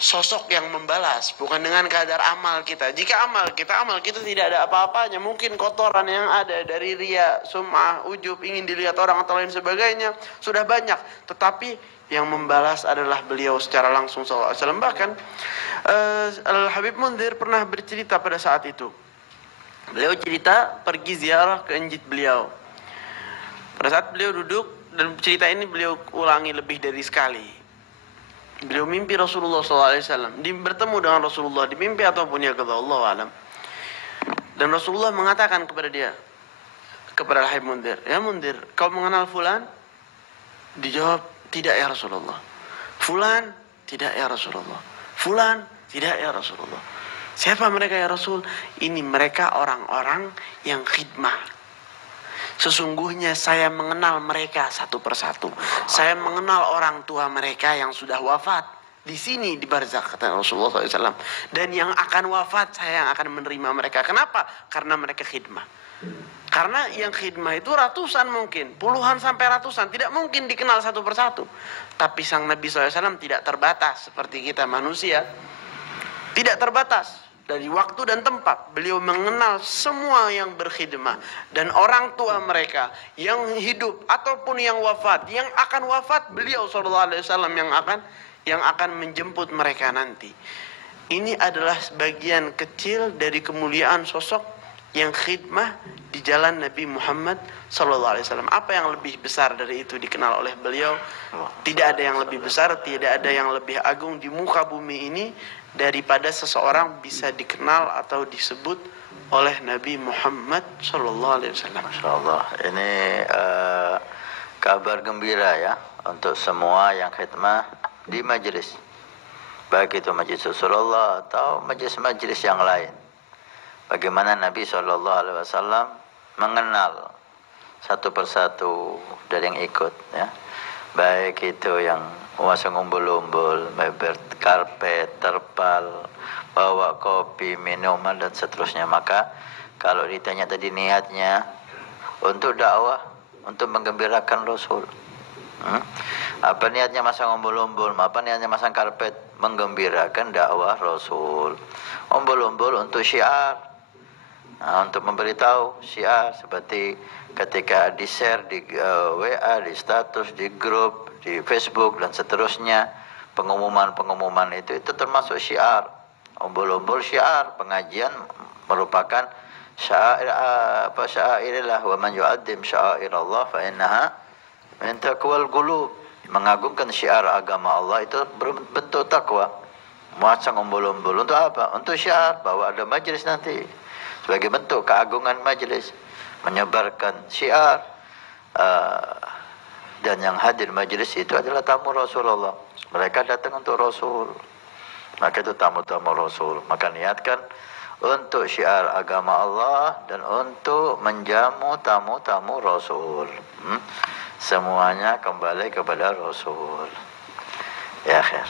sosok yang membalas, bukan dengan kadar amal kita. Jika amal kita tidak ada apa-apanya, mungkin kotoran yang ada dari riya, sum'ah, ujub, ingin dilihat orang atau lain sebagainya, sudah banyak. Tetapi yang membalas adalah beliau secara langsung sallallahu alaihi wasallam. Bahkan Al-Habib Munzir pernah bercerita pada saat itu. Beliau cerita pergi ziarah ke Injit beliau. Pada saat beliau duduk, dan cerita ini beliau ulangi lebih dari sekali. Beliau mimpi Rasulullah SAW, bertemu dengan Rasulullah di mimpi ataupun ya kata Allah alam. Dan Rasulullah mengatakan kepada dia, kepada Al-Habib Munzir, ya Munzir, kau mengenal Fulan? Dijawab, tidak ya Rasulullah. Fulan? Tidak ya Rasulullah. Fulan? Tidak ya Rasulullah. Siapa mereka ya Rasul? Ini mereka orang-orang yang khidmah. Sesungguhnya saya mengenal mereka satu persatu. Saya mengenal orang tua mereka yang sudah wafat di sini di barzakh, kata Rasulullah SAW. Dan yang akan wafat saya yang akan menerima mereka. Kenapa? Karena mereka khidmah. Karena yang khidmah itu ratusan mungkin, puluhan sampai ratusan, tidak mungkin dikenal satu persatu. Tapi sang Nabi SAW tidak terbatas seperti kita manusia. Tidak terbatas. Dari waktu dan tempat, beliau mengenal semua yang berkhidmah dan orang tua mereka yang hidup ataupun yang wafat, yang akan wafat, beliau sallallahu alaihi wasallam yang akan menjemput mereka nanti. Ini adalah sebagian kecil dari kemuliaan sosok yang khidmah di jalan Nabi Muhammad sallallahu alaihi wasallam. Apa yang lebih besar dari itu dikenal oleh beliau? Tidak ada yang lebih besar, tidak ada yang lebih agung di muka bumi ini daripada seseorang bisa dikenal atau disebut oleh Nabi Muhammad sallallahu alaihi wasallam. Masya Allah, ini kabar gembira ya untuk semua yang khidmah di majelis, baik itu majelis Rasulullah atau majelis-majelis yang lain. Bagaimana Nabi sallallahu alaihi wasallam mengenal satu persatu dari yang ikut ya, baik itu yang memasang umbul-umbul, karpet, terpal, bawa kopi, minuman dan seterusnya. Maka kalau ditanya tadi niatnya untuk dakwah, untuk menggembirakan Rasul, apa niatnya masang umbul-umbul, apa niatnya masang karpet? Menggembirakan dakwah Rasul. Umbul-umbul untuk syiar, untuk memberitahu syiar, seperti ketika di-share di WA, di status, di grup, di Facebook dan seterusnya, pengumuman-pengumuman itu termasuk syiar. Umbul-umbul syiar, pengajian merupakan syairillah, wa man yu'azzim syairillah fa innaha min taqwal qulub. Mengagungkan syiar agama Allah itu bentuk takwa. Masang umbul-umbul untuk apa? Untuk syiar bahwa ada majelis nanti, sebagai bentuk keagungan majelis, menyebarkan syiar. Dan yang hadir majelis itu adalah tamu Rasulullah. Mereka datang untuk Rasul, maka itu tamu-tamu Rasul. Maka niatkan untuk syiar agama Allah dan untuk menjamu tamu-tamu Rasul. Semuanya kembali kepada Rasul. Ya khair.